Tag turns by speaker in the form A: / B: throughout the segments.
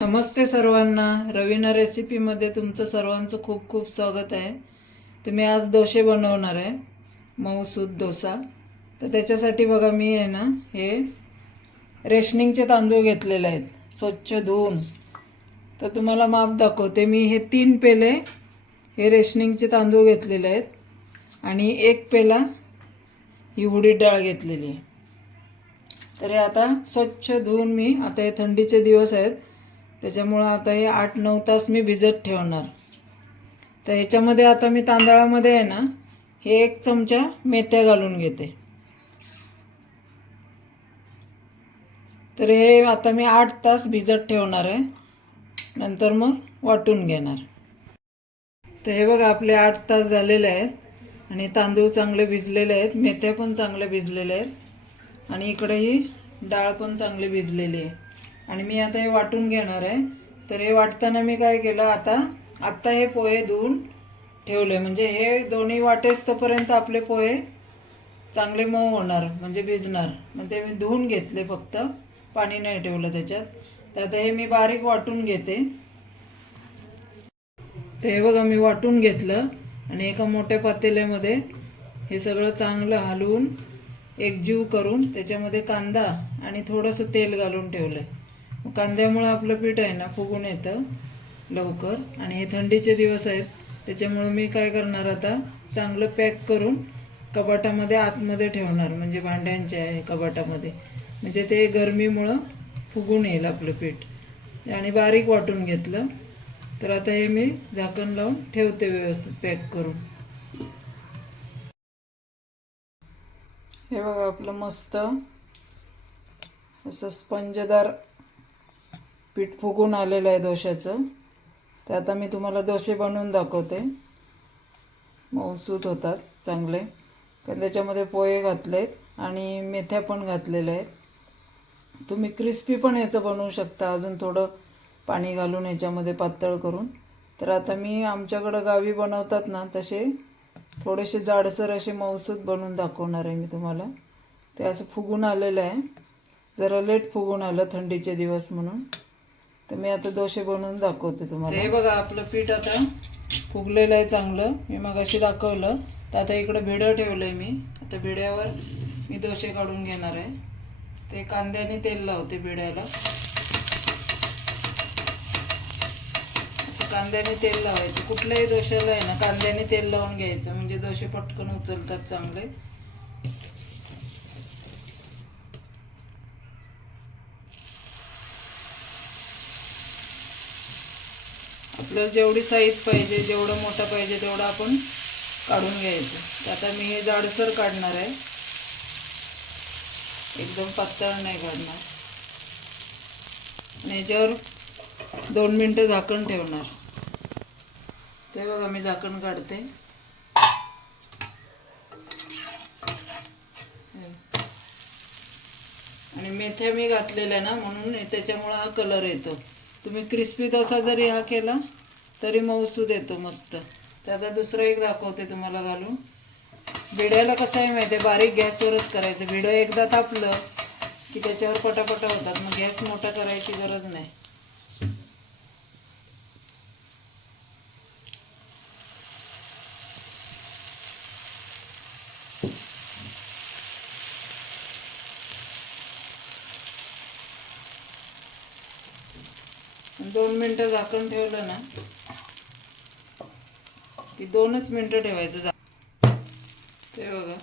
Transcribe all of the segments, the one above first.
A: नमस्ते सर्वांना. रवीना रेसिपीमध्ये तुमचं सर्वांचं खूप खूप स्वागत आहे. तर मी आज डोसे बनवणार आहे. मऊसूद डोसा. तर त्याच्यासाठी बघा मी आहे ना हे रेशनिंगचे तांदूळ घेतलेले आहेत. स्वच्छ धुवून. तर तुम्हाला माप दाखवते. मी हे तीन पेले हे रेशनिंगचे तांदूळ घेतलेले आहेत. आणि एक पेला ही उडीद डाळ घेतलेली आहे. तर हे आता स्वच्छ धुवून मी आता हे थंडीचे दिवस आहेत. त्याच्यामुळं आता हे आठ नऊ तास मी भिजत ठेवणार. तर ह्याच्यामध्ये आता मी तांदळामध्ये आहे ना हे एक चमचा मेथ्या घालून घेते. तर हे आता मी आठ तास भिजत ठेवणार आहे. नंतर मग वाटून घेणार. तर हे बघा आपले आठ तास झालेले आहेत आणि तांदूळ चांगले भिजलेले आहेत मेथ्या पण चांगले भिजलेले आहेत आणि इकडे ही डाळ पण चांगली भिजलेली आहे. आणि मी आता हे वाटून घेणार आहे. तर हे वाटताना मी काय केलं आता आत्ता हे पोहे धुवून ठेवले म्हणजे हे दोन्ही वाटेस तोपर्यंत आपले पोहे चांगले मऊ होणार म्हणजे भिजणार. मग ते मी धुवून घेतले फक्त. पाणी नाही ठेवलं त्याच्यात. तर आता हे मी बारीक वाटून घेते. ते हे बघा मी वाटून घेतलं. आणि एका मोठ्या पातेल्यामध्ये हे सगळं चांगलं हलवून एकजीव करून त्याच्यामध्ये कांदा आणि थोडंसं तेल घालून ठेवलं कांद्यामुळं आपलं पीठ आहे ना फुगून येतं लवकर. आणि हे थंडीचे दिवस आहेत त्याच्यामुळं मी काय करणार आता चांगलं पॅक करून कपाटामध्ये आतमध्ये ठेवणार म्हणजे भांड्यांच्या आहे कपाटामध्ये म्हणजे ते गरमीमुळं फुगून येईल आपलं पीठ. आणि बारीक वाटून घेतलं. तर आता हे मी झाकण लावून ठेवते व्यवस्थित पॅक करून. हे बघा आपलं मस्त असं स्पंजदार पीठ फुगून आलेलं आहे दोशाचं तर आता मी तुम्हाला दोसे बनवून दाखवते. मऊसूत होतात चांगले. कारण त्याच्यामध्ये पोहे घातलेत आणि मेथ्या पण घातलेल्या आहेत. तुम्ही क्रिस्पी पण याचं बनवू शकता. अजून थोडं पाणी घालून याच्यामध्ये पातळ करून. तर आता मी आमच्याकडं गावी बनवतात ना तसे थोडेसे जाडसर असे मऊसूत बनवून दाखवणार आहे मी तुम्हाला. ते असं फुगून आलेलं आहे. जरा लेट फुगून आलं थंडीचे दिवस म्हणून. तर मी आता दोशे बनवून दाखवते तुम्हाला. हे बघा आपलं पीठ आता फुगलेलं आहे चांगलं. मी मग अशी दाखवलं. तर आता इकडं भिडं ठेवलं आहे मी. आता भिड्यावर मी दोशे काढून घेणार आहे. ते कांद्याने तेल लावते भिड्याला. असं कांद्याने तेल लावायचं. कुठल्याही दोशाला आहे ना कांद्याने तेल लावून घ्यायचं. म्हणजे दोशे पटकन उचलतात चांगले. आपल्याला जेवढी साईज पाहिजे जेवढं मोठं पाहिजे तेवढं आपण काढून घ्यायचं. तर आता मी हे जाडसर काढणार आहे. एकदम पातळ नाही काढणार. आणि याच्यावर दोन मिनटं झाकण ठेवणार. ते बघा मी झाकण काढते. आणि मेथ्या मी घातलेल्या ना म्हणून त्याच्यामुळं हा कलर येतो. तुम्ही क्रिस्पी डोसा जरी हा केला तरी मऊसू येतो मस्त. तर आता दुसरं एक दाखवते तुम्हाला घालून. भिड्याला कसं आहे माहिती आहे बारीक गॅसवरच करायचं. भिडं एकदा तापलं की त्याच्यावर पटापटा होतात. मग गॅस मोठा करायची गरज नाही. दोन मिनटं झाकण ठेवलं ना की दोनच मिनटं ठेवायचं झा ते बघा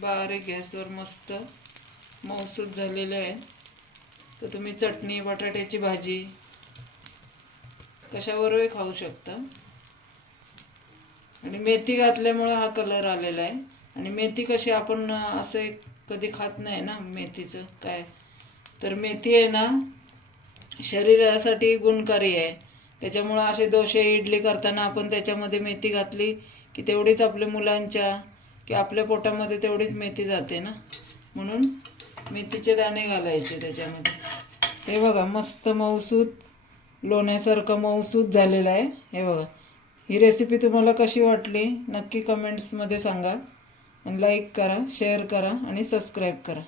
A: बारीक गॅसवर मस्त मौसूद झालेलं आहे. तर तुम्ही चटणी बटाट्याची भाजी कशावरही खाऊ शकता. आणि मेथी घातल्यामुळं हा कलर आलेला आहे. आणि मेथी कशी आपण असे कधी खात नाही ना मेथीचं काय. तर मेथी आहे ना शरीरासाठी गुणकारी आहे. त्याच्यामुळं असे दोषे इडली करताना आपण त्याच्यामध्ये मेथी घातली की तेवढीच आपल्या मुलांच्या की आपल्या पोटामध्ये तेवढीच मेथी जाते ना? म्हणून मेथीचे दाणे घालायचे त्याच्यामध्ये. हे बघा मस्त मऊसूत लोण्यासारखं मऊसूत झालेलं आहे. हे बघा ही रेसिपी तुम्हाला कशी वाटली? नक्की कमेंट्समध्ये सांगा. आणि लाईक करा शेअर करा आणि सबस्क्राईब करा.